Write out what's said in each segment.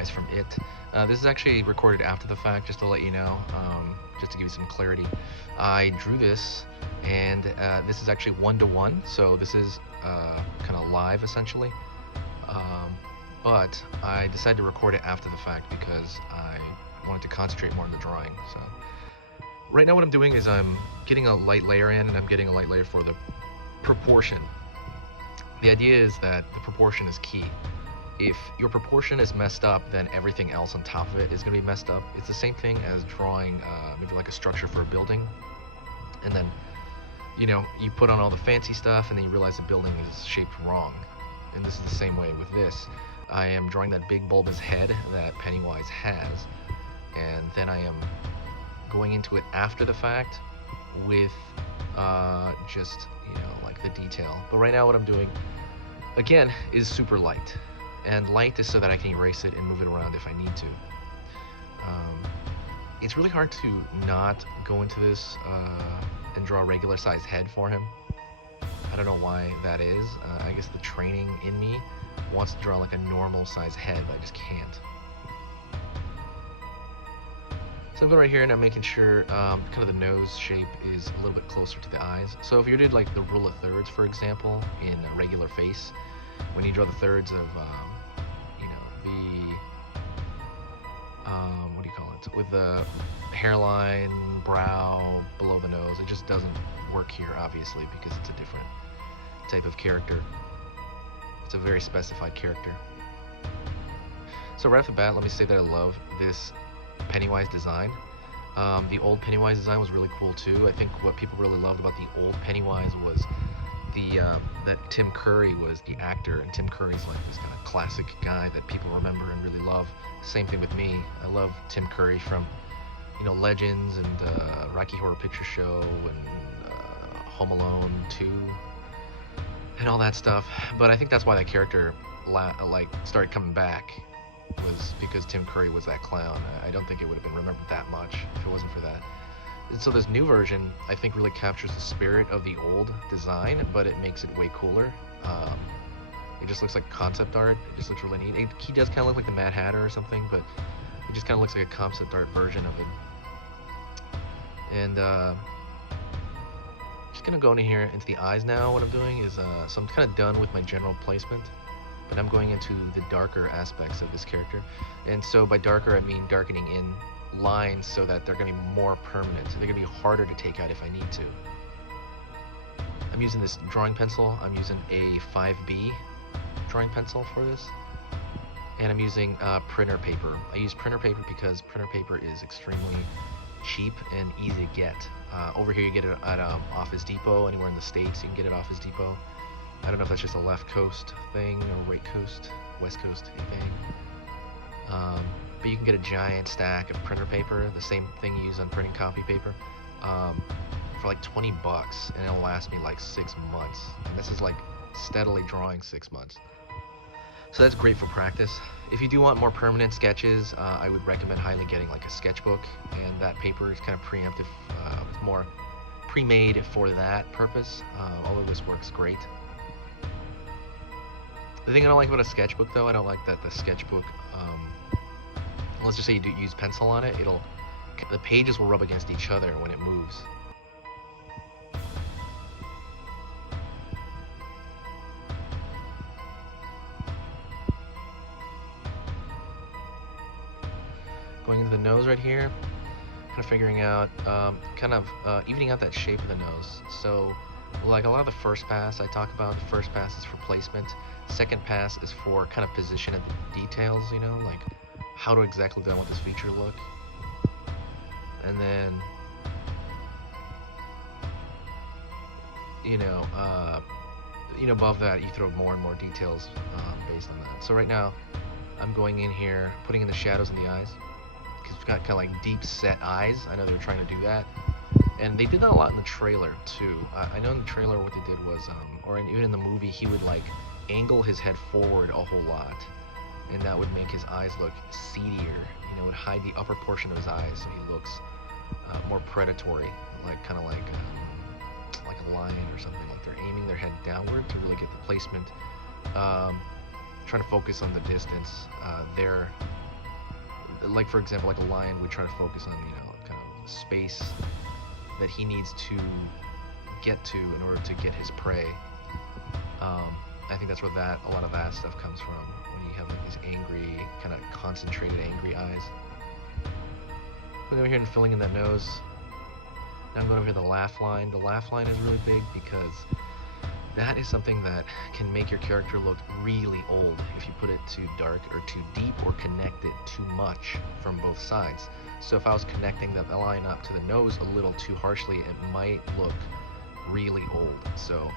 Pennywise from It. This is actually recorded after the fact, just to let you know, just to give you some clarity. I drew this, and this is actually 1-to-1, so this is kind of live essentially. But I decided to record it after the fact because I wanted to concentrate more on the drawing. So right now what I'm doing is I'm getting a light layer in, and I'm getting a light layer for the proportion. The idea is that the proportion is key. If your proportion is messed up, then everything else on top of it is going to be messed up. It's the same thing as drawing maybe like a structure for a building, and then you put on all the fancy stuff, and then you realize the building is shaped wrong. And this is the same way with this. I am drawing that big bulbous head that Pennywise has, and then I am going into it after the fact with just like the detail. But right now what I'm doing again is super light, and light is so that I can erase it and move it around if I need to. It's really hard to not go into this and draw a regular size head for him. I don't know why that is. I guess the training in me wants to draw like a normal size head, but I just can't. So I'm going right here and I'm making sure kind of the nose shape is a little bit closer to the eyes. So if you did like the rule of thirds, for example, in a regular face, when you draw the thirds of, what do you call it? With the hairline, brow, below the nose, it just doesn't work here, obviously, because it's a different type of character. It's a very specified character. So right off the bat, let me say that I love this Pennywise design. The old Pennywise design was really cool too. I think what people really loved about the old Pennywise was that Tim Curry was the actor, and Tim Curry's like this kind of classic guy that people remember and really love. Same thing with me. I love Tim Curry from Legends and Rocky Horror Picture Show and Home Alone 2 and all that stuff. But I think that's why that character started coming back, was because Tim Curry was that clown. I don't think it would have been remembered that much if it wasn't for that. And so this new version, I think, really captures the spirit of the old design, but it makes it way cooler. It just looks like concept art. It just looks really neat. He does kind of look like the Mad Hatter or something, but it just kind of looks like a concept art version of him. And just gonna go into here into the eyes now. What I'm doing is so I'm kind of done with my general placement, but I'm going into the darker aspects of this character. And so by darker, I mean darkening in lines so that they're going to be more permanent. So they're going to be harder to take out if I need to. I'm using this drawing pencil. I'm using a 5B drawing pencil for this. And I'm using printer paper. I use printer paper because printer paper is extremely cheap and easy to get. Over here you get it at Office Depot. Anywhere in the States you can get it at Office Depot. I don't know if that's just a left coast thing or right coast, west coast thing. But you can get a giant stack of printer paper, the same thing you use on printing copy paper, for like 20 bucks, and it'll last me like 6 months. And this is like steadily drawing 6 months. So that's great for practice. If you do want more permanent sketches, I would recommend highly getting like a sketchbook, and that paper is kind of preemptive. It's more pre-made for that purpose, although this works great. The thing I don't like about a sketchbook, though, I don't like that the sketchbook, let's just say you do use pencil on it, the pages will rub against each other when it moves. Going into the nose right here, kind of figuring out, evening out that shape of the nose. So, like a lot of the first pass I talk about, the first pass is for placement. Second pass is for kind of position of the details, like how to exactly do I want this feature to look. And then, above that you throw more and more details based on that. So right now, I'm going in here, putting in the shadows in the eyes, because we've got kind of like deep set eyes. I know they were trying to do that. And they did that a lot in the trailer too. I know in the trailer what they did was, even in the movie, he would like angle his head forward a whole lot, and that would make his eyes look seedier. It would hide the upper portion of his eyes, so he looks more predatory, like kind of like a lion or something. Like they're aiming their head downward to really get the placement. Trying to focus on the distance there like for example, like a lion would try to focus on, you know, kind of space that he needs to get to in order to get his prey. I think that's where a lot of that stuff comes from, when you have like these angry, kind of concentrated angry eyes. Going over here and filling in that nose. Now I'm going over here to the laugh line. The laugh line is really big because that is something that can make your character look really old if you put it too dark or too deep, or connect it too much from both sides. So if I was connecting that line up to the nose a little too harshly, it might look really old. So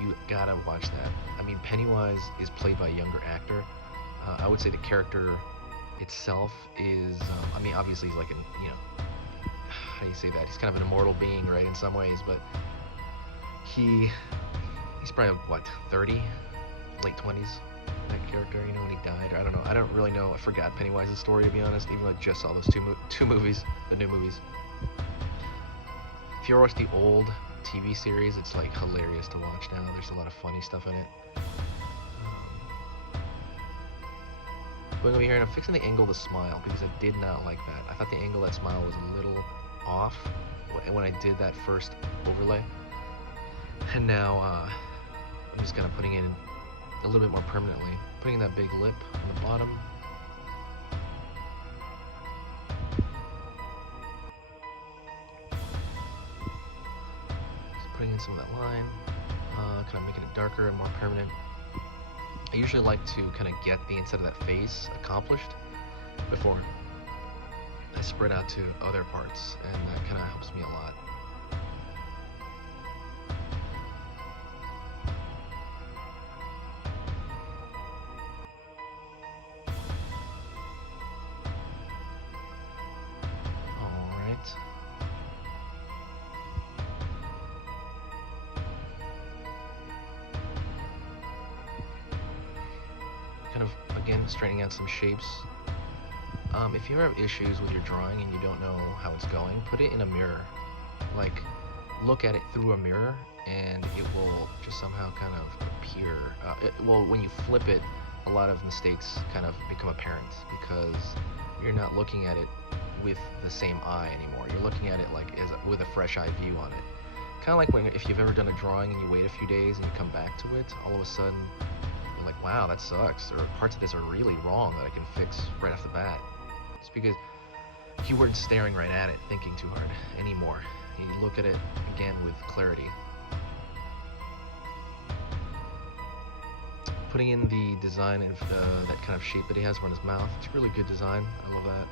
you gotta watch that. I mean, Pennywise is played by a younger actor. I would say the character itself is, I mean, obviously he's like an, you know, how do you say that? He's kind of an immortal being, right, in some ways, but he's probably, what, 30? Late 20s, that character, you know, when he died. I don't know. I don't really know. I forgot Pennywise's story, to be honest, even though I just saw those two movies, the new movies. If you ever watch the old TV series, it's like hilarious to watch now. There's a lot of funny stuff in it. Going over here, and I'm fixing the angle of the smile because I did not like that. I thought the angle of that smile was a little off when I did that first overlay. And now I'm just kind of putting it in a little bit more permanently. Putting that big lip on the bottom. Just putting in some of that line. Kind of making it darker and more permanent. I usually like to kind of get the inside of that face accomplished before I spread out to other parts, and that kind of helps me a lot. Kind of, again, straightening out some shapes. If you ever have issues with your drawing and you don't know how it's going, put it in a mirror. Like, look at it through a mirror and it will just somehow kind of appear. Well, when you flip it, a lot of mistakes kind of become apparent because you're not looking at it with the same eye anymore. You're looking at it like with a fresh eye view on it. Kind of like if you've ever done a drawing and you wait a few days and you come back to it, all of a sudden you're like, wow, that sucks, or parts of this are really wrong that I can fix right off the bat. It's because you weren't staring right at it, thinking too hard anymore. You look at it again with clarity. Putting in the design of that kind of shape that he has around his mouth, it's really good design. I love that.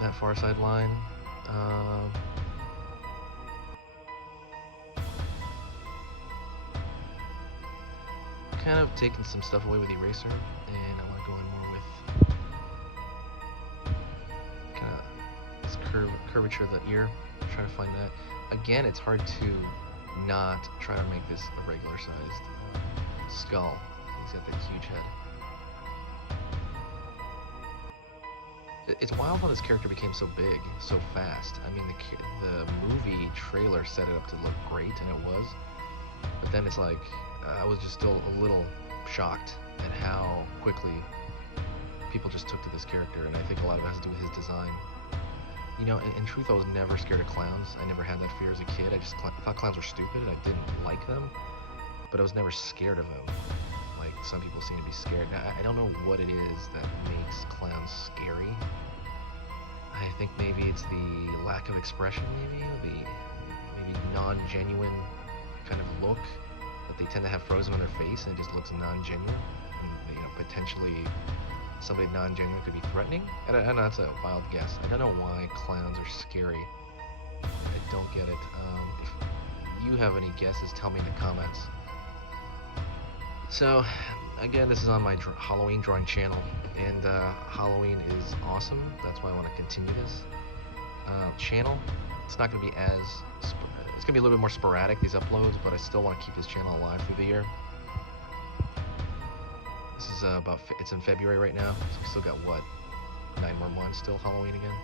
That far side line. Kind of taking some stuff away with the eraser, and I want to go in more with kind of this curvature of the ear. Trying to find that. Again, it's hard to not try to make this a regular sized skull. He's got that huge head. It's wild how this character became so big, so fast. I mean, the movie trailer set it up to look great, and it was. But then it's like, I was just still a little shocked at how quickly people just took to this character, and I think a lot of it has to do with his design. You know, in truth, I was never scared of clowns. I never had that fear as a kid. I just thought clowns were stupid. I didn't like them, but I was never scared of them. Like some people seem to be scared. Now, I don't know what it is that makes clowns scary. I think maybe it's the lack of expression, maybe non-genuine kind of look that they tend to have frozen on their face, and it just looks non-genuine. And you know, potentially somebody non-genuine could be threatening. I know that's a wild guess. I don't know why clowns are scary. I don't get it. If you have any guesses, tell me in the comments. So, again, this is on my Halloween drawing channel, and Halloween is awesome. That's why I want to continue this channel. It's not going to be it's going to be a little bit more sporadic, these uploads, but I still want to keep this channel alive through the year. This is it's in February right now, so we still got, what, 9 more months till Halloween again.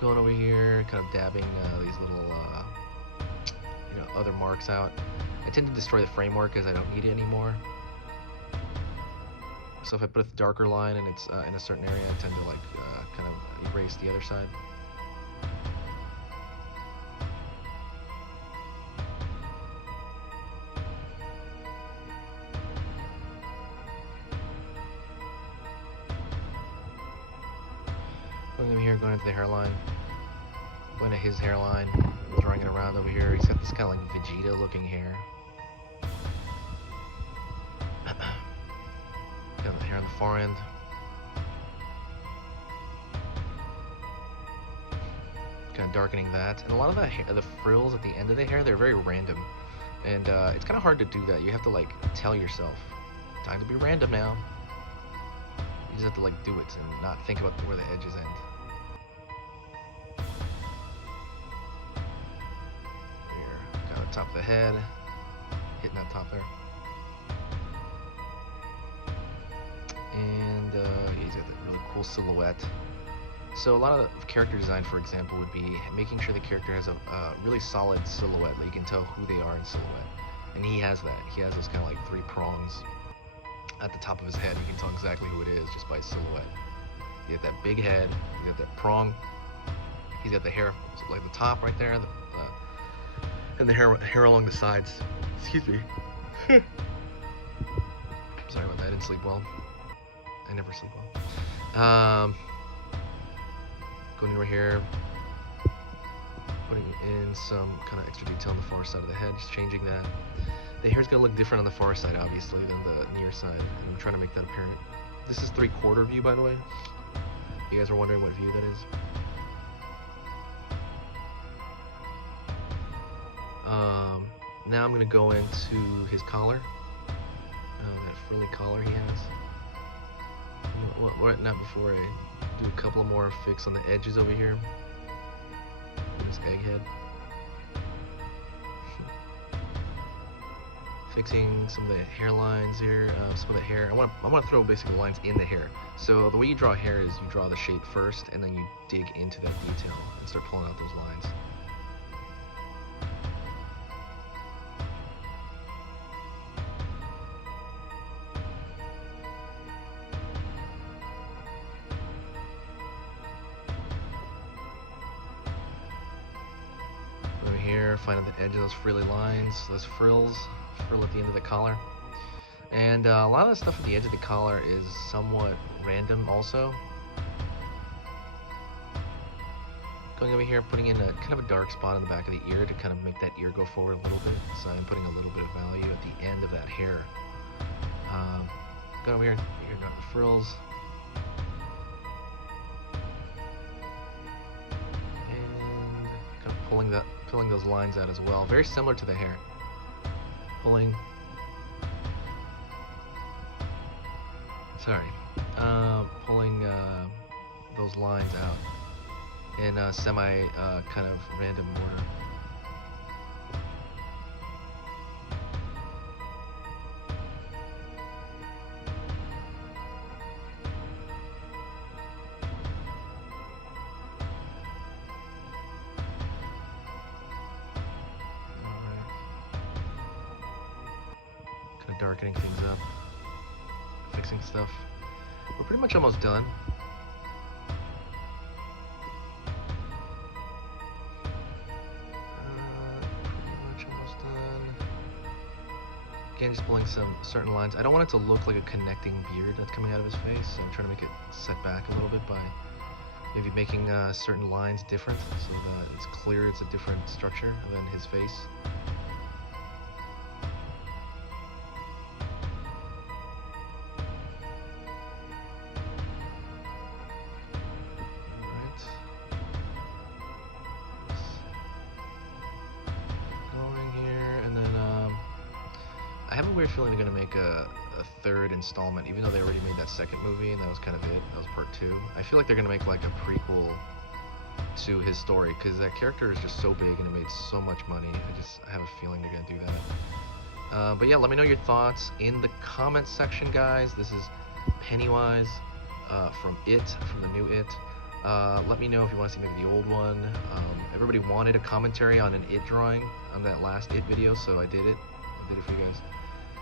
Going over here, kind of dabbing these little, other marks out. I tend to destroy the framework as I don't need it anymore. So if I put a darker line and it's in a certain area, I tend to like kind of erase the other side. Going over here, going into the hairline, going to his hairline, drawing it around over here. He's got this kind of like Vegeta looking hair. Got the hair on the far end. Kind of darkening that. And a lot of the frills at the end of the hair, they're very random. And it's kind of hard to do that. You have to like tell yourself, time to be random now. You just have to like do it and not think about where the edges end. Here, got the top of the head, hitting that top there. And he's got that really cool silhouette. So a lot of character design, for example, would be making sure the character has a really solid silhouette that you can tell who they are in silhouette. And he has that. He has those kind of like 3 prongs at the top of his head. You can tell exactly who it is just by silhouette. You got that big head, you got that prong, he's got the hair like the top right there, and the hair along the sides. Excuse me. Sorry about that, I didn't sleep well. I never sleep well. Going over here, putting in some kind of extra detail on the far side of the head, just changing that. The hair's gonna look different on the far side, obviously, than the near side, and I'm trying to make that apparent. This is 3/4 view, by the way. If you guys are wondering what view that is. Now I'm gonna go into his collar. That frilly collar he has. Well, not before I do a couple more fix on the edges over here. This egghead. Fixing some of the hairlines here, some of the hair. I want to throw basically lines in the hair. So the way you draw hair is you draw the shape first, and then you dig into that detail and start pulling out those lines. Over here, finding the edge of those frilly lines, those frills. Frill at the end of the collar, and a lot of the stuff at the edge of the collar is somewhat random also. Going over here, putting in a kind of a dark spot in the back of the ear to kind of make that ear go forward a little bit, so I'm putting a little bit of value at the end of that hair. Going over here, you're got the frills, and kind of pulling those lines out as well, very similar to the hair. Pulling those lines out in a semi kind of random order. Darkening things up, fixing stuff. We're pretty much almost done. Again, just pulling some certain lines. I don't want it to look like a connecting beard that's coming out of his face, so I'm trying to make it set back a little bit by maybe making certain lines different so that it's clear it's a different structure than his face. I have a weird feeling they're going to make a 3rd installment, even though they already made that 2nd movie, and that was kind of it. That was part 2. I feel like they're going to make like a prequel to his story, because that character is just so big and it made so much money. I have a feeling they're going to do that. But yeah, let me know your thoughts in the comments section, guys. This is Pennywise. from the new It. Let me know if you want to see maybe the old one. Everybody wanted a commentary on an It drawing on that last It video, so I did it. I did it for you guys.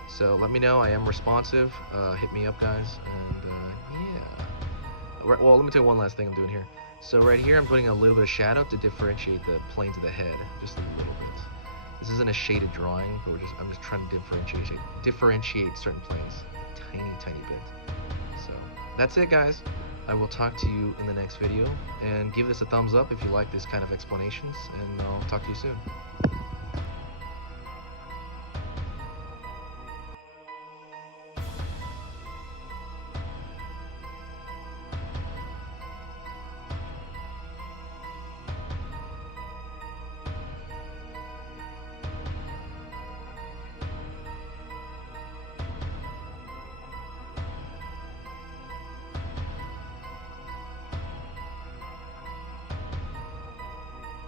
So let me know. I am responsive. Hit me up, guys. And yeah. Right, well, let me tell you one last thing I'm doing here. So right here, I'm putting a little bit of shadow to differentiate the planes of the head, just a little bit. This isn't a shaded drawing, but I'm just trying to differentiate certain planes, tiny bit. So that's it, guys. I will talk to you in the next video, and give this a thumbs up if you like this kind of explanations, and I'll talk to you soon.